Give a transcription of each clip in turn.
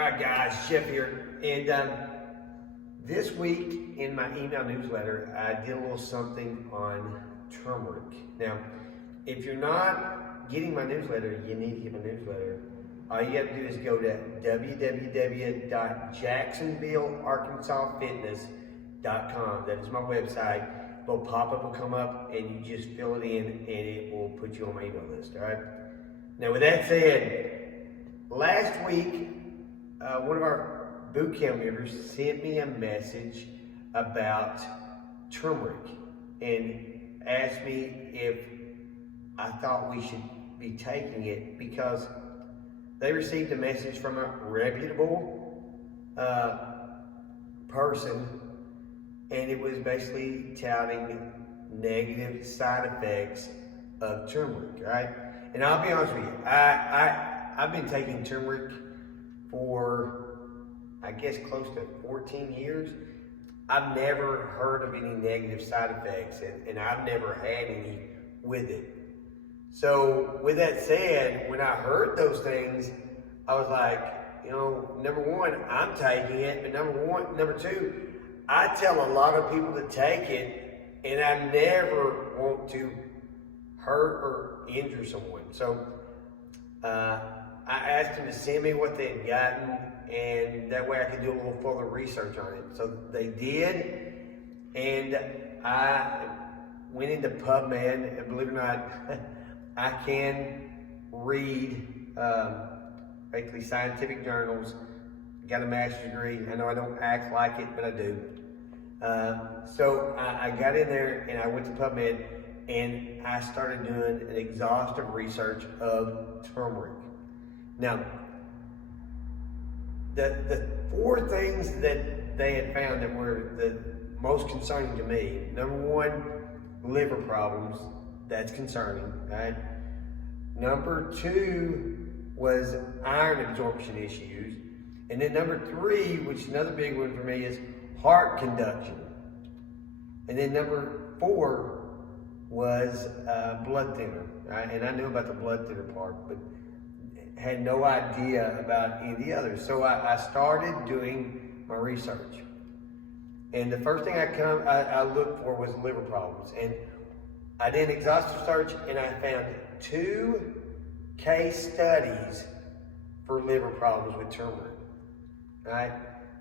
Alright guys, Chef here, and this week in my email newsletter I did a little something on turmeric. Now, if you're not getting my newsletter, you need to get my newsletter. All you have to do is go to www.jacksonvillearkansasfitness.com. That is my website. It'll pop up, will come up, and you just fill it in and it will put you on my email list, alright? Now with that said, last week one of our boot camp members sent me a message about turmeric and asked me if I thought we should be taking it because they received a message from a reputable person, and it was basically touting negative side effects of turmeric, right? And I'll be honest with you, I've been taking turmeric for, I guess, close to 14 years. I've never heard of any negative side effects, and I've never had any with it. So with that said, when I heard those things, I was like, you know, number one, I'm taking it, but number two, I tell a lot of people to take it, and I never want to hurt or injure someone. So I asked them to send me what they had gotten, and that way I could do a little further research on it. So they did, and I went into PubMed, and believe it or not, I can read basically scientific journals. Got a master's degree. I know I don't act like it, but I do. So I got in there and I went to PubMed and I started doing an exhaustive research of turmeric. Now, the four things that they had found that were the most concerning to me: number one, liver problems. That's concerning, right? Number two was iron absorption issues. And then number three, which is another big one for me, is heart conduction. And then number four was blood thinner, right? And I knew about the blood thinner part, but had no idea about any of the others. So I started doing my research. And the first thing I looked for was liver problems. And I did an exhaustive search and I found 2 case studies for liver problems with turmeric, right?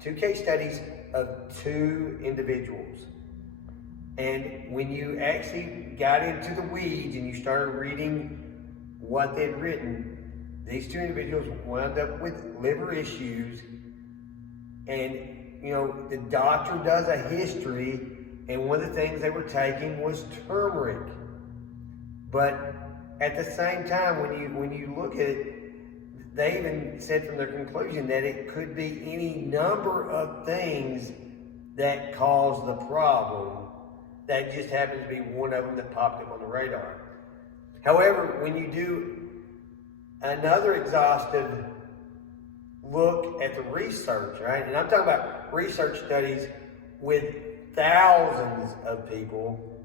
2 case studies of 2 individuals. And when you actually got into the weeds and you started reading what they'd written, these 2 individuals wound up with liver issues. And, you know, the doctor does a history, and one of the things they were taking was turmeric. But at the same time, when you look at it, they even said from their conclusion that it could be any number of things that cause the problem. That just happens to be one of them that popped up on the radar. However, when you do another exhaustive look at the research, right? And I'm talking about research studies with thousands of people.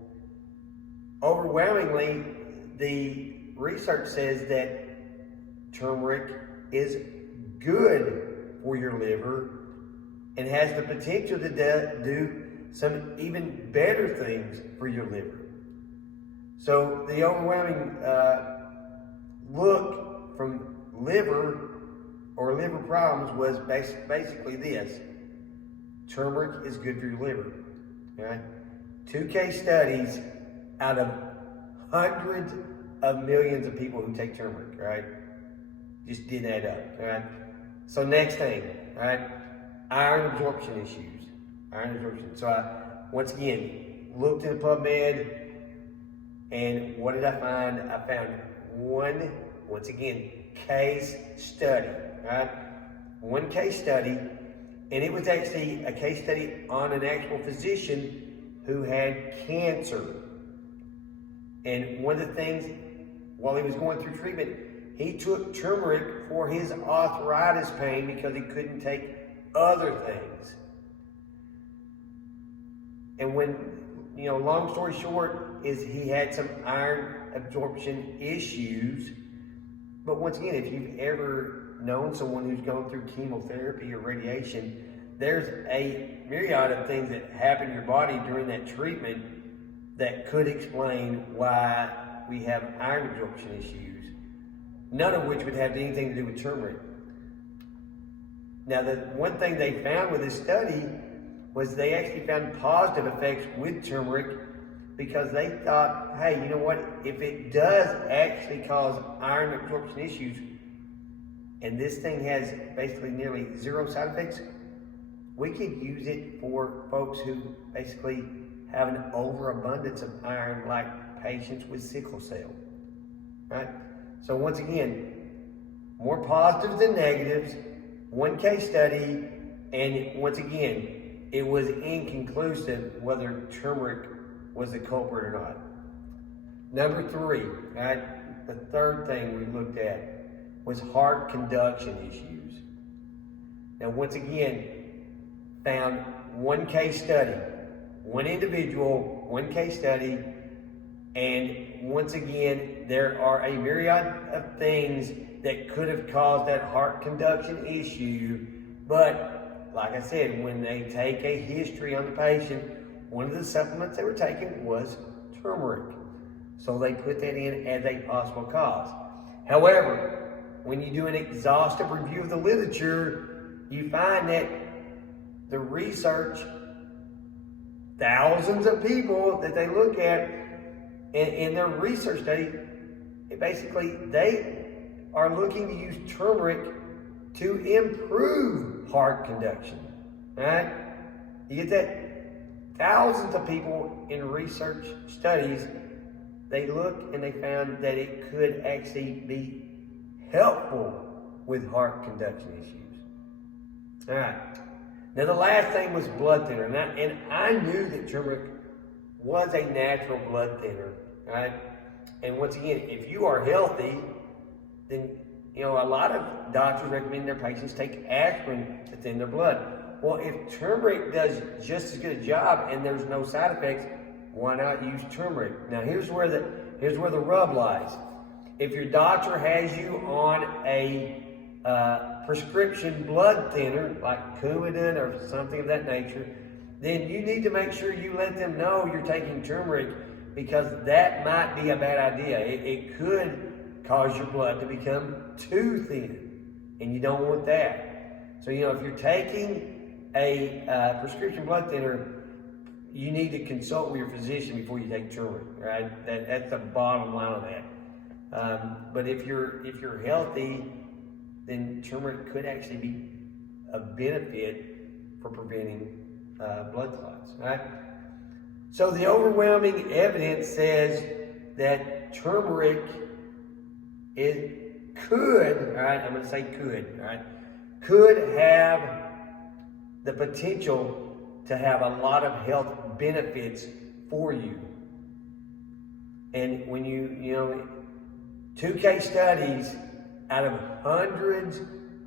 Overwhelmingly, the research says that turmeric is good for your liver and has the potential to do some even better things for your liver. So the overwhelming look from liver or liver problems was basically this: turmeric is good for your liver. Right? 2 case studies out of hundreds of millions of people who take turmeric, right? Just didn't add up, right? So next thing, right? Iron absorption issues. Iron absorption. So I, once again, looked in the PubMed, and what did I find? I found one, once again, case study, right? 1 case study, and it was actually a case study on an actual physician who had cancer. And one of the things, while he was going through treatment, he took turmeric for his arthritis pain because he couldn't take other things. And when, you know, long story short, is he had some iron absorption issues. But once again, if you've ever known someone who's gone through chemotherapy or radiation, there's a myriad of things that happen in your body during that treatment that could explain why we have iron absorption issues, none of which would have anything to do with turmeric. Now, the one thing they found with this study was they actually found positive effects with turmeric because they thought, hey, you know what, if it does actually cause iron absorption issues, and this thing has basically nearly zero side effects, we could use it for folks who basically have an overabundance of iron, like patients with sickle cell, right? So once again, more positives than negatives, one case study, and once again, it was inconclusive whether turmeric was the culprit or not. Number 3, right? The third thing we looked at was heart conduction issues. Now, once again, found one case study, one individual, one case study, and once again, there are a myriad of things that could have caused that heart conduction issue, but like I said, when they take a history on the patient, one of the supplements they were taking was turmeric. So they put that in as a possible cause. However, when you do an exhaustive review of the literature, you find that the research, thousands of people that they look at in their research study, basically they are looking to use turmeric to improve heart conduction, right? You get that? Thousands of people in research studies, they looked and they found that it could actually be helpful with heart conduction issues. All right. Now the last thing was blood thinner, and I knew that turmeric was a natural blood thinner, right? And once again, if you are healthy, then a lot of doctors recommend their patients take aspirin to thin their blood. Well, if turmeric does just as good a job and there's no side effects, why not use turmeric? Now here's where the rub lies. If your doctor has you on a prescription blood thinner like Coumadin or something of that nature, then you need to make sure you let them know you're taking turmeric, because that might be a bad idea. It could cause your blood to become too thin, and you don't want that. So, if you're taking a prescription blood thinner, you need to consult with your physician before you take turmeric, right? That's the bottom line of that. But if you're healthy, then turmeric could actually be a benefit for preventing blood clots, right? So the overwhelming evidence says that turmeric could, all right, I'm going to say could, all right, could have the potential to have a lot of health benefits for you. And when you 2 case studies out of hundreds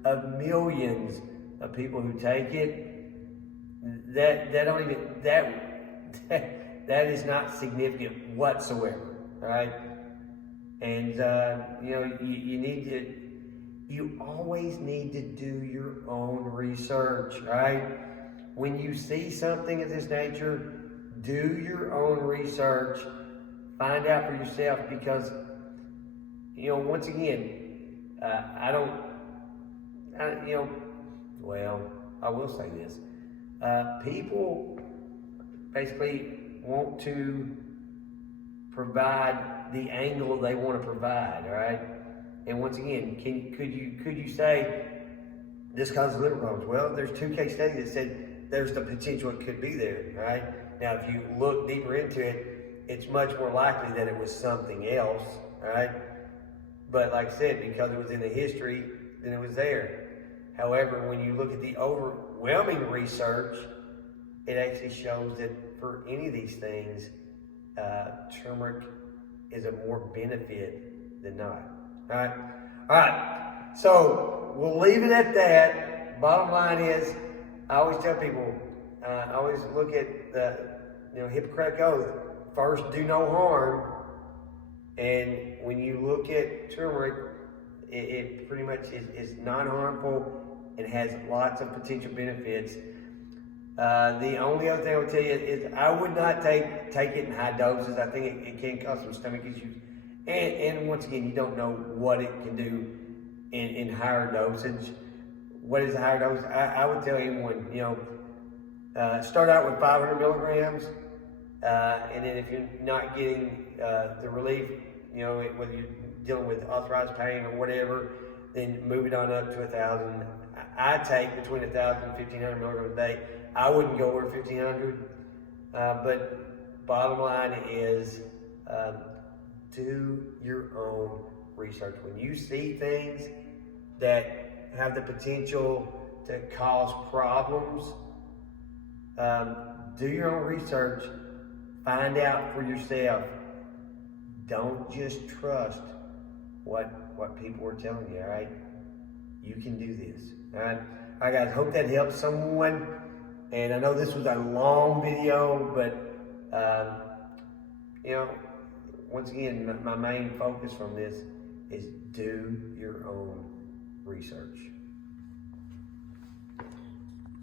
of millions of people who take it, that is not significant whatsoever, right? And you always need to do your own research, right? When you see something of this nature, do your own research, find out for yourself, because once again, I will say this. People basically want to provide the angle they want to provide, all right? And once again, could you say this causes liver problems? Well, there's 2 case studies that said there's the potential it could be there, right? Now, if you look deeper into it, it's much more likely that it was something else, right? But like I said, because it was in the history, then it was there. However, when you look at the overwhelming research, it actually shows that for any of these things, turmeric is a more benefit than not. All right. So we'll leave it at that. Bottom line is, I always tell people, I always look at the Hippocratic Oath. First, do no harm. And when you look at turmeric, It pretty much is non-harmful and has lots of potential benefits. The only other thing I would tell you is I would not take it in high doses. I think it can cause some stomach issues. And once again, you don't know what it can do in higher dosage. What is a higher dose? I would tell anyone, start out with 500 milligrams, and then if you're not getting the relief, whether you're dealing with arthritis pain or whatever, then move it on up to 1,000. I take between 1,000 and 1,500 milligrams a day. I wouldn't go over 1,500, but bottom line is do your own research. When you see things that have the potential to cause problems, do your own research, find out for yourself. Don't just trust what people are telling you, all right? You can do this, all right? All right, guys, hope that helps someone. And I know this was a long video, but, once again, my main focus from this is do your own research.